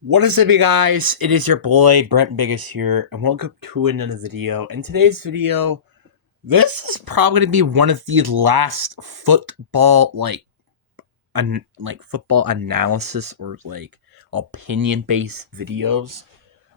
What is up, you guys? It is your boy Brent Biggest here, and welcome to another video. In today's video, this is probably gonna be one of the last football football analysis or opinion based videos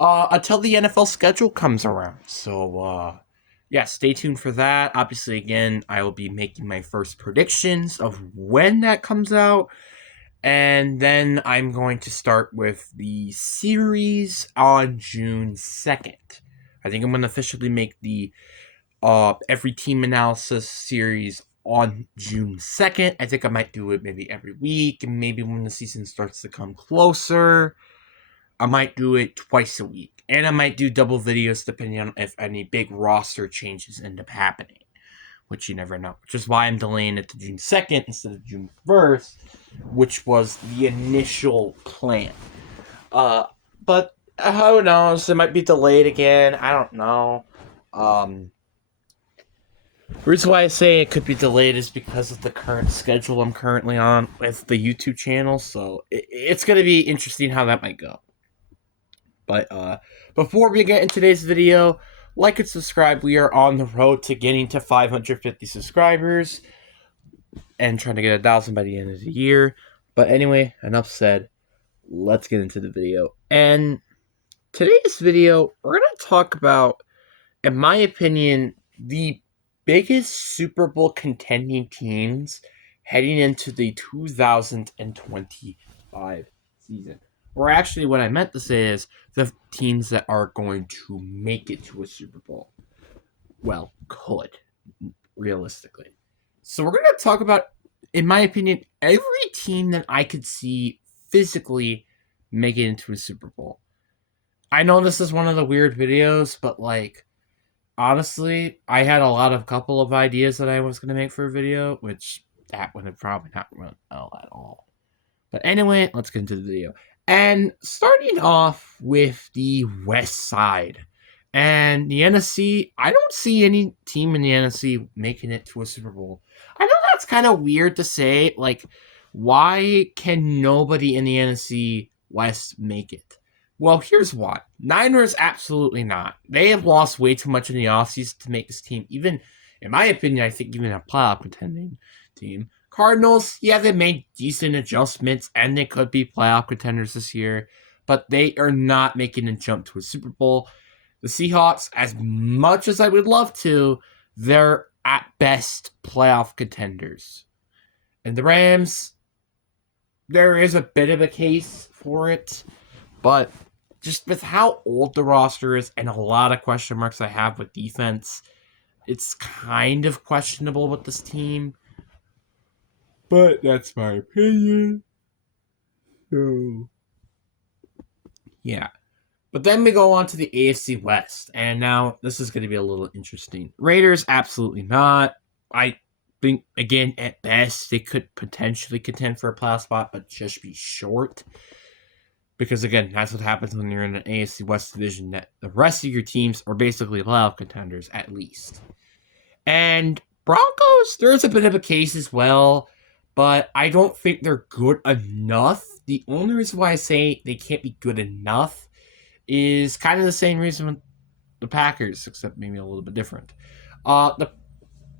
until the NFL schedule comes around. So yeah, stay tuned for that. Obviously, again, I will be making my first predictions of when that comes out, and then I'm going to start with the series on June 2nd. I think I'm going to officially make the every team analysis series on June 2nd. I think I might do it maybe every week, and maybe when the season starts to come closer, I might do it twice a week. And I might do double videos depending on if any big roster changes end up happening, which you never know. Which is why I'm delaying it to June 2nd instead of June 1st, which was the initial plan. Uh, but who knows? It might be delayed again. I don't know. The reason why I say it could be delayed is because of the current schedule I'm currently on with the YouTube channel. So it's going to be interesting how that might go. But before we get in today's video, like and subscribe. We are on the road to getting to 550 subscribers and trying to get 1,000 by the end of the year. But anyway, enough said. Let's get into the video. And today's video, we're going to talk about, in my opinion, the biggest Super Bowl contending teams heading into the 2025 season. Or actually, what I meant to say is the teams that are going to make it to a Super Bowl. Well, could, realistically. So we're going to talk about, in my opinion, every team that I could see physically make it into a Super Bowl. I know this is one of the weird videos, but honestly, I had a couple of ideas that I was going to make for a video, which that would have probably not run well at all. But anyway, let's get into the video. And starting off with the West Side. And the NFC, I don't see any team in the NFC making it to a Super Bowl. I know that's kind of weird to say. Why can nobody in the NFC West make it? Well, here's why. Niners, absolutely not. They have lost way too much in the offseason to make this team, even, in my opinion, I think even a playoff contending team. Cardinals, yeah, they made decent adjustments, and they could be playoff contenders this year, but they are not making a jump to a Super Bowl. The Seahawks, as much as I would love to, they're at best playoff contenders. And the Rams, there is a bit of a case for it, but just with how old the roster is and a lot of question marks I have with defense, it's kind of questionable with this team. But that's my opinion. So, yeah. But then we go on to the AFC West, and now this is going to be a little interesting. Raiders, absolutely not. I think, again, at best, they could potentially contend for a playoff spot, but just be short. Because, again, that's what happens when you're in an AFC West division, that the rest of your teams are basically playoff contenders, at least. And Broncos, there's a bit of a case as well, but I don't think they're good enough. The only reason why I say they can't be good enough is kind of the same reason with the Packers, except maybe a little bit different. The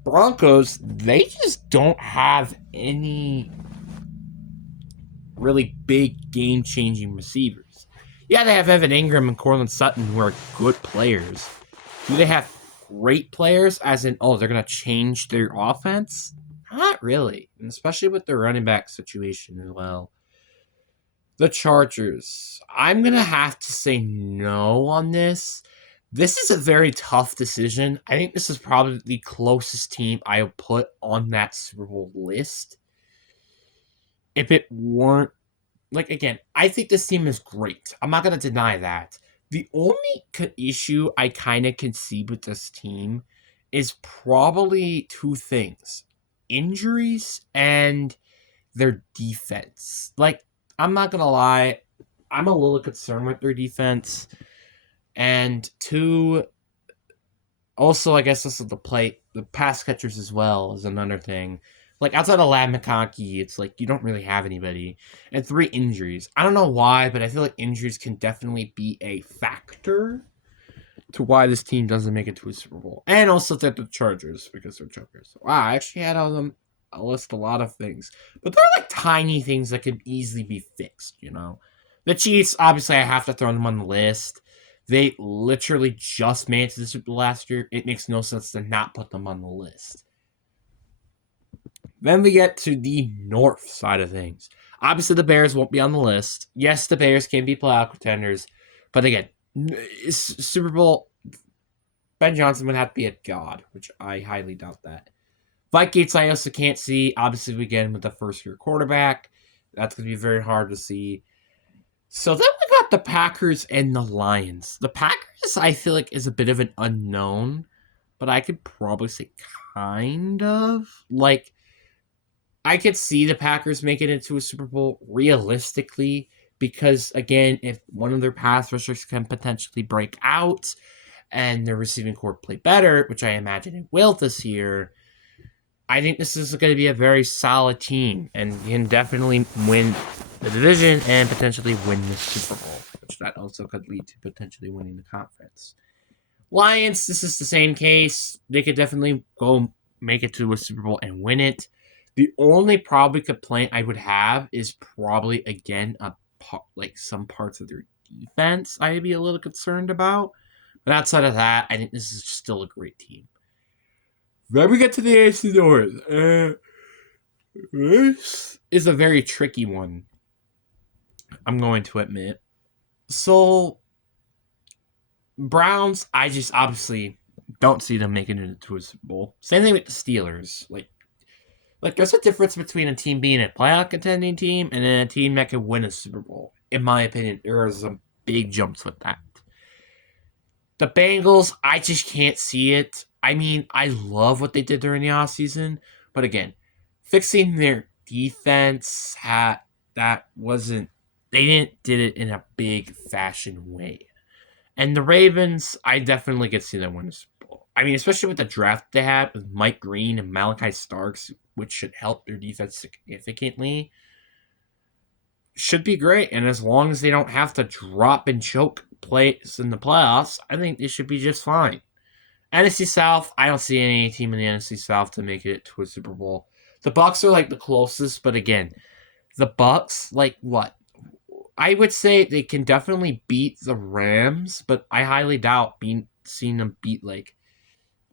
Broncos, they just don't have any really big game-changing receivers. Yeah, they have Evan Ingram and Courtland Sutton, who are good players. Do they have great players, as in, they're going to change their offense? Not really, and especially with their running back situation as well. The Chargers. I'm going to have to say no on this. This is a very tough decision. I think this is probably the closest team I would put on that Super Bowl list. If it weren't, again, I think this team is great. I'm not going to deny that. The only issue I kind of can see with this team is probably two things: injuries and their defense. I'm not gonna lie, I'm a little concerned with their defense. And two, also, I guess this is the pass catchers as well is another thing. Like, outside of Lab McConkey, it's like you don't really have anybody. And 3 injuries. I don't know why, but I feel like injuries can definitely be a factor to why this team doesn't make it to a Super Bowl. And also that the Chargers, because they're chokers. Wow, I actually had on them a list a lot of things. But they're like tiny things that could easily be fixed, you know? The Chiefs, obviously, I have to throw them on the list. They literally just made it to the Super Bowl last year. It makes no sense to not put them on the list. Then we get to the North side of things. Obviously, the Bears won't be on the list. Yes, the Bears can be playoff contenders. But again, Super Bowl, Ben Johnson would have to be a god, which I highly doubt that. Vikings, I also can't see. Obviously, we get him with the first-year quarterback. That's going to be very hard to see. So then we got the Packers and the Lions. The Packers, I feel like, is a bit of an unknown, but I could probably say kind of. Like, I could see the Packers making it to a Super Bowl realistically because, again, if one of their pass rushers can potentially break out and their receiving core play better, which I imagine it will this year, I think this is going to be a very solid team and can definitely win the division and potentially win the Super Bowl, which that also could lead to potentially winning the conference. Lions, this is the same case. They could definitely go make it to a Super Bowl and win it. The only probably complaint I would have is probably, again, like some parts of their defense I'd be a little concerned about. But outside of that, I think this is still a great team. Then we get to the AFC North. This is a very tricky one, I'm going to admit. So, Browns, I just obviously don't see them making it into a Super Bowl. Same thing with the Steelers. Like there's a difference between a team being a playoff contending team and then a team that can win a Super Bowl. In my opinion, there are some big jumps with that. The Bengals, I just can't see it. I mean, I love what they did during the offseason, but again, fixing their defense, that wasn't, they didn't did it in a big fashion way. And the Ravens, I definitely could see them win the Super Bowl. I mean, especially with the draft they had with Mike Green and Malachi Starks, which should help their defense significantly. Should be great. And as long as they don't have to drop and choke plays in the playoffs, I think they should be just fine. NFC South, I don't see any team in the NFC South to make it to a Super Bowl. The Bucs are like the closest, but again, the Bucs, like what? I would say they can definitely beat the Rams, but I highly doubt seeing them beat like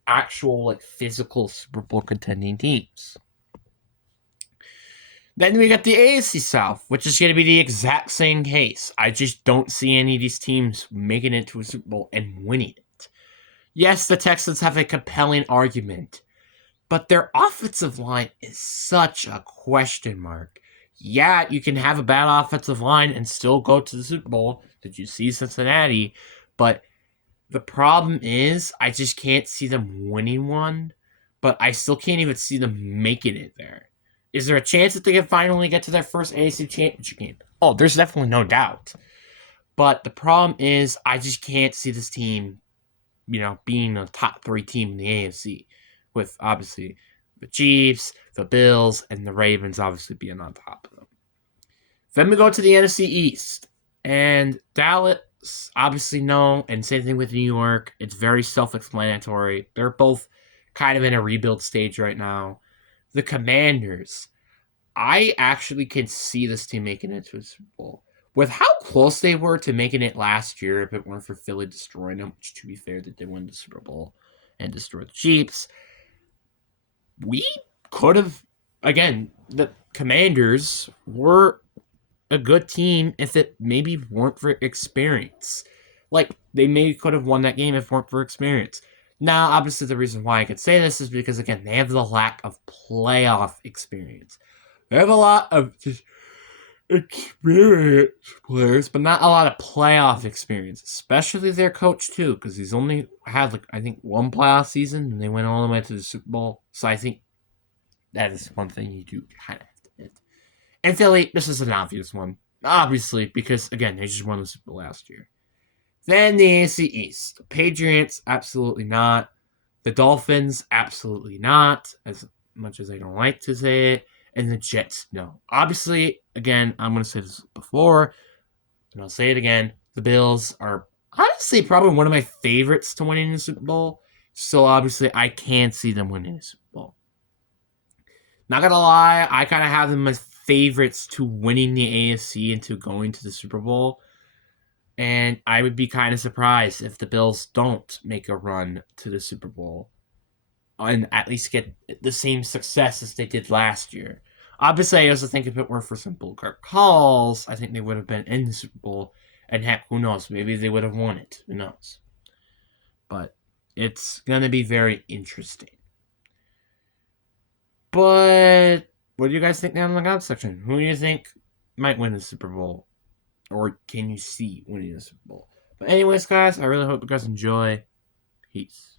actual like physical Super Bowl contending teams. Then we got the AFC South, which is going to be the exact same case. I just don't see any of these teams making it to a Super Bowl and winning it. Yes, the Texans have a compelling argument, but their offensive line is such a question mark. Yeah, you can have a bad offensive line and still go to the Super Bowl. Did you see Cincinnati? But the problem is, I just can't see them winning one, but I still can't even see them making it there. Is there a chance that they can finally get to their first AFC championship game? Oh, there's definitely no doubt. But the problem is, I just can't see this team, being a top 3 team in the AFC, with obviously the Chiefs, the Bills, and the Ravens obviously being on top of them. Then we go to the NFC East. And Dallas, obviously no, and same thing with New York. It's very self-explanatory. They're both kind of in a rebuild stage right now. The Commanders, I actually can see this team making it to a Super Bowl. With how close they were to making it last year, if it weren't for Philly destroying them, which to be fair, they did win the Super Bowl and destroy the Chiefs, we could have, again, the Commanders were a good team if it maybe weren't for experience. Like, they maybe could have won that game if it weren't for experience. Now, obviously, the reason why I could say this is because, again, they have the lack of playoff experience. They have a lot of just experienced players, but not a lot of playoff experience, especially their coach, too, because he's only had, I think, one playoff season, and they went all the way to the Super Bowl. So I think that is one thing you do kind of have to admit. And Philly, this is an obvious one, obviously, because, again, they just won the Super Bowl last year. Then the AFC East. The Patriots, absolutely not. The Dolphins, absolutely not. As much as I don't like to say it. And the Jets, no. Obviously, again, I'm going to say this before, and I'll say it again. The Bills are honestly probably one of my favorites to winning the Super Bowl. So obviously, I can see them winning the Super Bowl. Not gonna lie, I kind of have them as favorites to winning the AFC and to going to the Super Bowl. And I would be kind of surprised if the Bills don't make a run to the Super Bowl and at least get the same success as they did last year. Obviously, I also think if it were for some Kirk calls, I think they would have been in the Super Bowl. And heck, who knows? Maybe they would have won it. Who knows? But it's going to be very interesting. But what do you guys think down in the comments section? Who do you think might win the Super Bowl? Or can you see winning the Super Bowl? But anyways, guys, I really hope you guys enjoy. Peace.